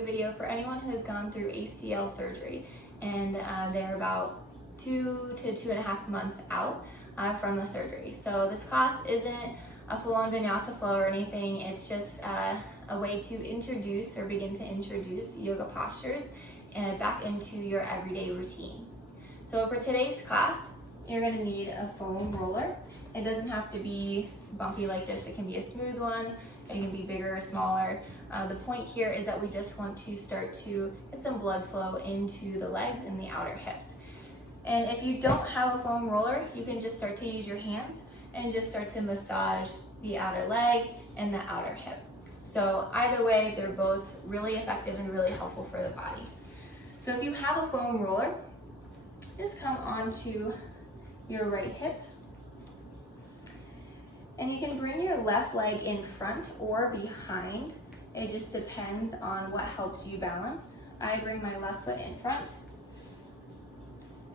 a video for anyone who has gone through ACL surgery and they're about 2 to 2.5 months out from the surgery. So this class isn't a full-on vinyasa flow or anything. It's just a way to introduce or begin to introduce yoga postures and back into your everyday routine. So for today's class, you're going to need a foam roller. It doesn't have to be bumpy like this. It can be a smooth one. It can be bigger or smaller. The point here is that we just want to start to get some blood flow into the legs and the outer hips. And if you don't have a foam roller, you can just start to use your hands and just start to massage the outer leg and the outer hip. So either way, they're both really effective and really helpful for the body. So if you have a foam roller, just come onto your right hip. And you can bring your left leg in front or behind. It just depends on what helps you balance. I bring my left foot in front.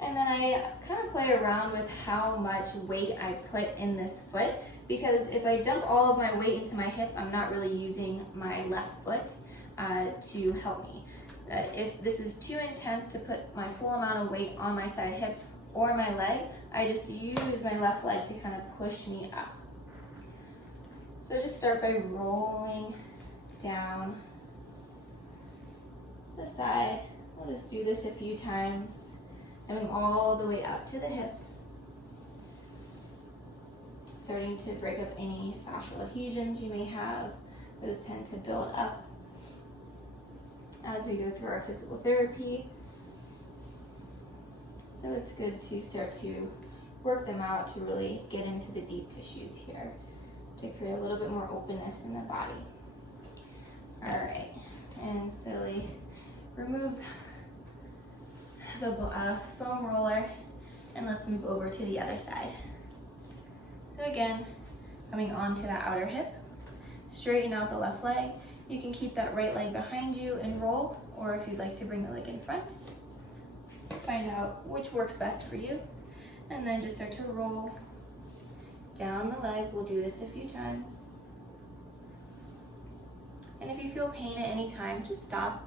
And then I kind of play around with how much weight I put in this foot, because if I dump all of my weight into my hip, I'm not really using my left foot to help me. If this is too intense to put my full amount of weight on my side hip or my leg, I just use my left leg to kind of push me up. So just start by rolling down the side. I'll just do this a few times, coming all the way up to the hip. Starting to break up any fascial adhesions you may have. Those tend to build up as we go through our physical therapy. So it's good to start to work them out to really get into the deep tissues here to create a little bit more openness in the body. All right, and slowly remove the foam roller, and let's move over to the other side. So again, coming onto that outer hip, straighten out the left leg. You can keep that right leg behind you and roll, or if you'd like to bring the leg in front, find out which works best for you, and then just start to roll down the leg. We'll do this a few times. And if you feel pain at any time, just stop.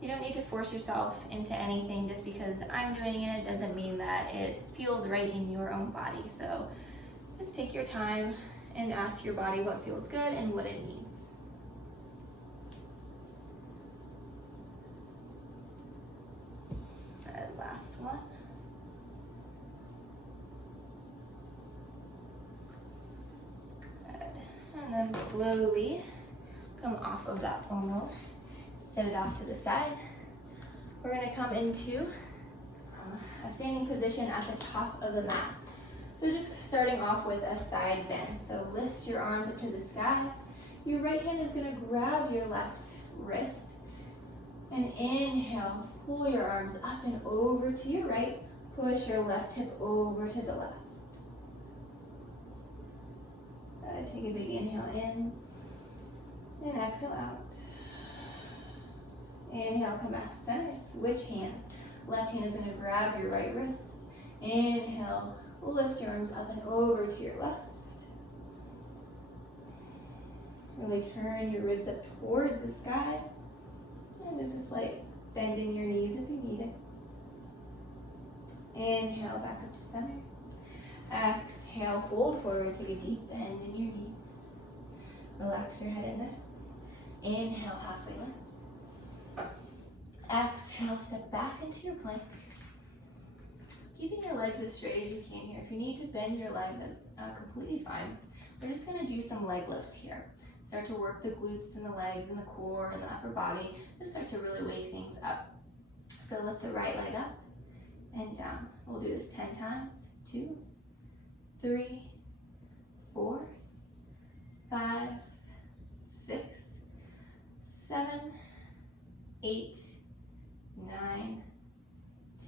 You don't need to force yourself into anything. Just because I'm doing it doesn't mean that it feels right in your own body. So just take your time and ask your body what feels good and what it needs. Good, last one. Good. And then slowly come off of that foam roller. Set it off to the side. We're going to come into a standing position at the top of the mat. So just starting off with a side bend. So lift your arms up to the sky. Your right hand is going to grab your left wrist. And inhale, pull your arms up and over to your right. Push your left hip over to the left. Take a big inhale in and exhale out. Inhale, come back to center, switch hands. Left hand is going to grab your right wrist. Inhale, lift your arms up and over to your left. Really turn your ribs up towards the sky. And just a slight bend in your knees if you need it. Inhale, back up to center. Exhale, fold forward, take a deep bend in your knees. Relax your head and neck. Inhale, halfway lift. Exhale, step back into your plank. Keeping your legs as straight as you can here. If you need to bend your leg, that's completely fine. We're just going to do some leg lifts here. Start to work the glutes and the legs and the core and the upper body. Just start to really wake things up. So lift the right leg up and down. We'll do this 10 times. 2, 3, 4, 5, 6, 7, 8, 9,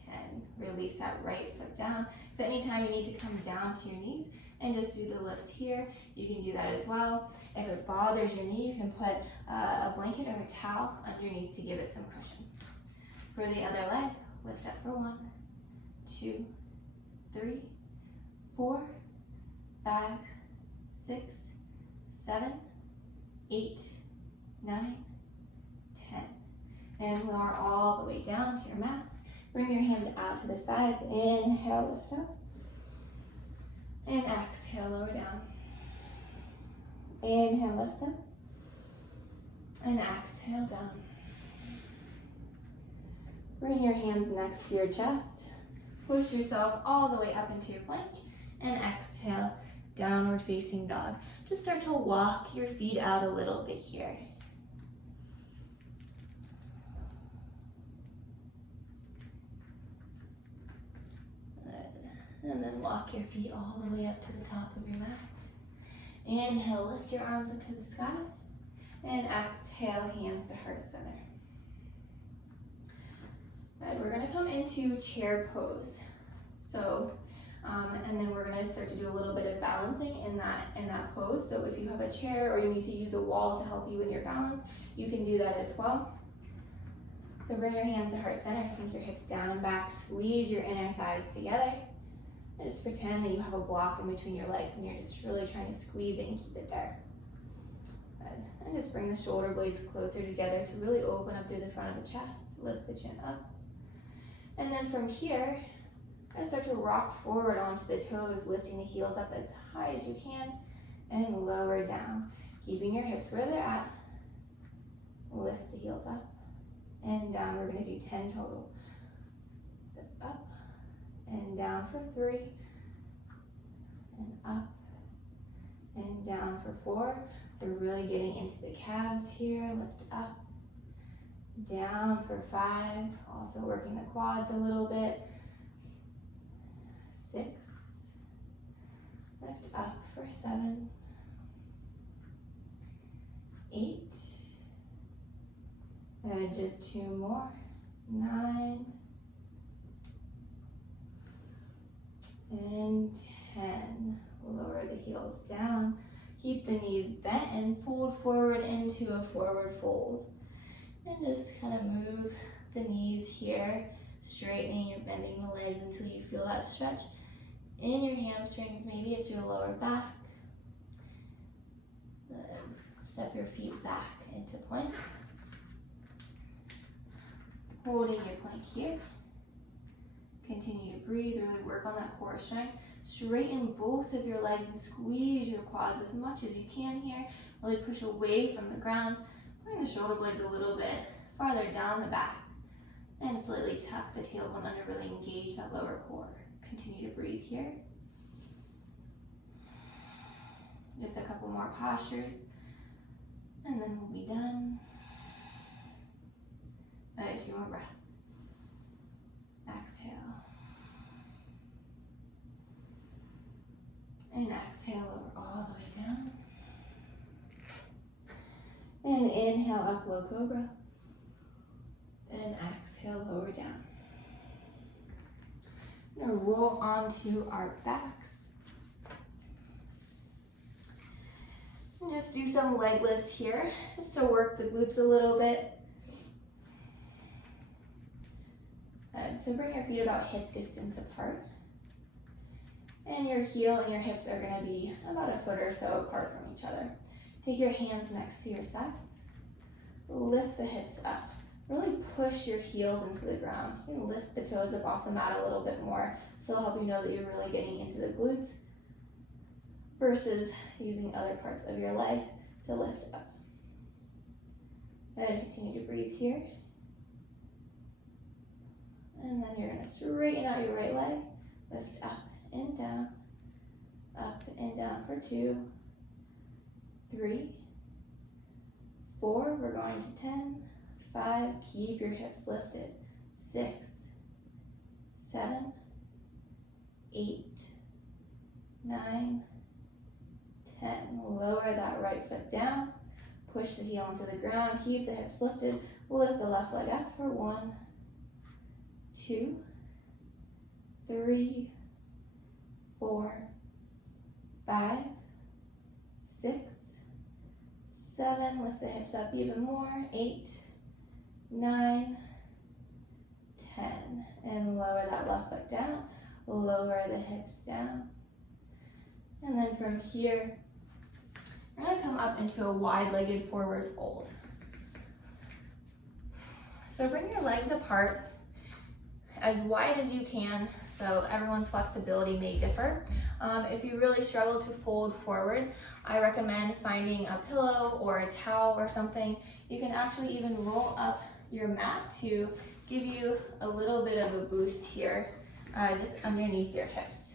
10. Release that right foot down. If anytime you need to come down to your knees and just do the lifts here, you can do that as well. If it bothers your knee, you can put a blanket or a towel underneath to give it some cushion. For the other leg, lift up for 1, 2, 3, 4, 5, 6, 7, 8, 9, 10. and lower all the way down to your mat. Bring your hands out to the sides. Inhale, lift up. And exhale, lower down. Inhale, lift up. And exhale, down. Bring your hands next to your chest. Push yourself all the way up into your plank. And exhale, downward facing dog. Just start to walk your feet out a little bit here. And then walk your feet all the way up to the top of your mat. Inhale, lift your arms up to the sky. And exhale, hands to heart center. And we're gonna come into chair pose. So, and then we're gonna start to do a little bit of balancing in that pose. So if you have a chair or you need to use a wall to help you with your balance, you can do that as well. So bring your hands to heart center, sink your hips down and back, squeeze your inner thighs together. And just pretend that you have a block in between your legs and you're just really trying to squeeze it and keep it there. Good. And just bring the shoulder blades closer together to really open up through the front of the chest. Lift the chin up. And then from here, and start to rock forward onto the toes, lifting the heels up as high as you can and lower down. Keeping your hips where they're at. Lift the heels up and down. We're going to do 10 total. Step up and down for 3, and up and down for 4. We're really getting into the calves here. Lift up, down for 5. Also working the quads a little bit. 6, lift up for 7, 8, and just 2 more, 9, and 10. Lower the heels down, keep the knees bent and fold forward into a forward fold. And just kind of move the knees here, straightening or bending the legs until you feel that stretch in your hamstrings. Maybe it's your lower back. Step your feet back into plank. Holding your plank here. Continue to breathe, really work on that core strength. Straighten both of your legs and squeeze your quads as much as you can here. Really push away from the ground. Bring the shoulder blades a little bit farther down the back. And slightly tuck the tailbone under, really engage that lower core. Continue to breathe here. Just a couple more postures. And then we'll be done. All right, 2 more breaths. Exhale. And exhale, lower all the way down. And inhale, up, low cobra. And exhale, lower down. We're going to roll onto our backs. And just do some leg lifts here, just to work the glutes a little bit. So bring your feet about hip distance apart. And your heel and your hips are going to be about a foot or so apart from each other. Take your hands next to your sides. Lift the hips up. Really push your heels into the ground. You can lift the toes up off the mat a little bit more. So it'll help you know that you're really getting into the glutes versus using other parts of your leg to lift up. And continue to breathe here. And then you're going to straighten out your right leg. Lift up and down for 2, 3, 4. We're going to 10, 5. Keep your hips lifted. 6, 7, 8, 9, 10. Lower that right foot down. Push the heel into the ground. Keep the hips lifted. Lift the left leg up for 1, 2, 3, 4, 5, 6, 7. Lift the hips up even more. 8, 9, 10. And lower that left foot down. Lower the hips down. And then from here, we're going to come up into a wide-legged forward fold. So bring your legs apart as wide as you can, so everyone's flexibility may differ. If you really struggle to fold forward, I recommend finding a pillow or a towel or something. You can actually even roll up your mat to give you a little bit of a boost here, just underneath your hips.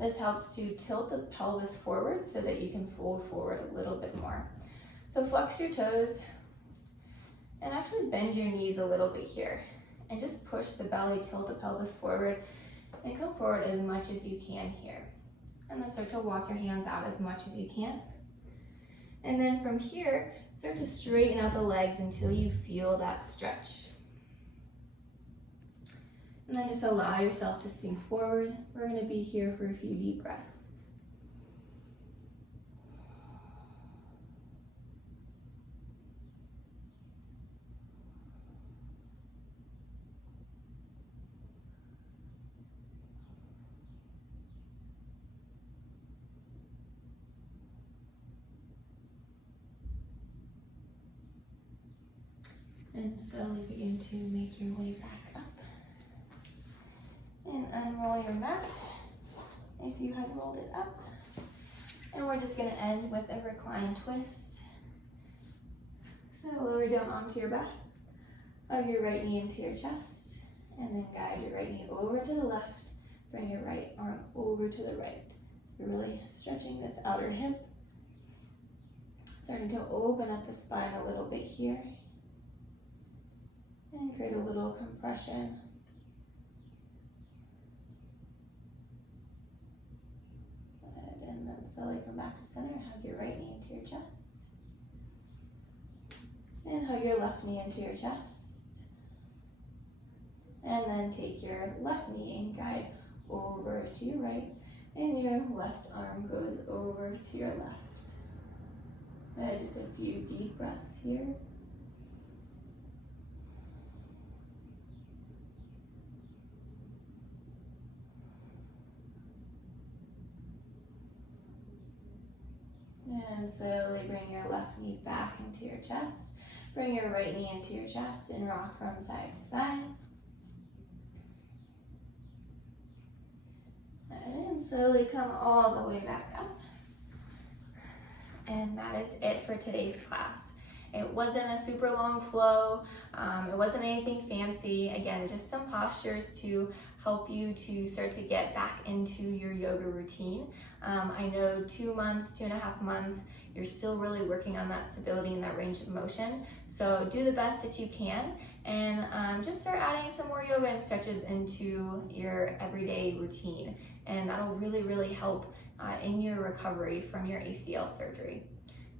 This helps to tilt the pelvis forward so that you can fold forward a little bit more. So flex your toes and actually bend your knees a little bit here and just push the belly, tilt the pelvis forward and come forward as much as you can here. And then start to walk your hands out as much as you can. And then from here, start to straighten out the legs until you feel that stretch. And then just allow yourself to sink forward. We're going to be here for a few deep breaths. And slowly begin to make your way back up. And unroll your mat if you have rolled it up. And we're just going to end with a reclined twist. So lower down onto your back, hug your right knee into your chest, and then guide your right knee over to the left, bring your right arm over to the right. So we're really stretching this outer hip, starting to open up the spine a little bit here, and create a little compression. Good. And then slowly come back to center, hug your right knee into your chest. And hug your left knee into your chest. And then take your left knee and guide over to your right. And your left arm goes over to your left. Just a few deep breaths here. And slowly bring your left knee back into your chest. Bring your right knee into your chest and rock from side to side. And slowly come all the way back up. And that is it for today's class. It wasn't a super long flow. It wasn't anything fancy. Again, just some postures to help you to start to get back into your yoga routine. I know 2 months, 2.5 months, you're still really working on that stability and that range of motion. So do the best that you can and just start adding some more yoga and stretches into your everyday routine. And that'll really, really help in your recovery from your ACL surgery.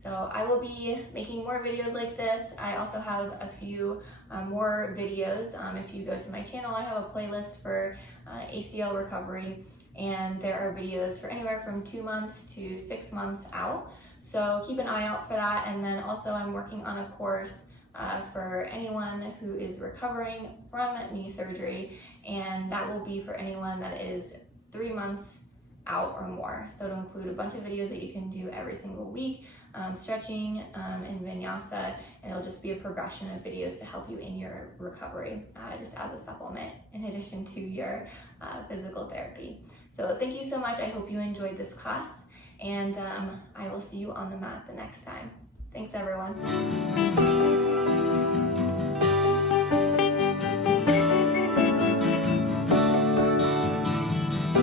So I will be making more videos like this. I also have a few more videos. If you go to my channel, I have a playlist for ACL recovery, and there are videos for anywhere from 2 months to 6 months out. So keep an eye out for that. And then also I'm working on a course for anyone who is recovering from knee surgery, and that will be for anyone that is 3 months out or more. So it'll include a bunch of videos that you can do every single week, stretching and vinyasa, and it'll just be a progression of videos to help you in your recovery, just as a supplement in addition to your physical therapy. So thank you so much. I hope you enjoyed this class, and I will see you on the mat the next time. Thanks, everyone.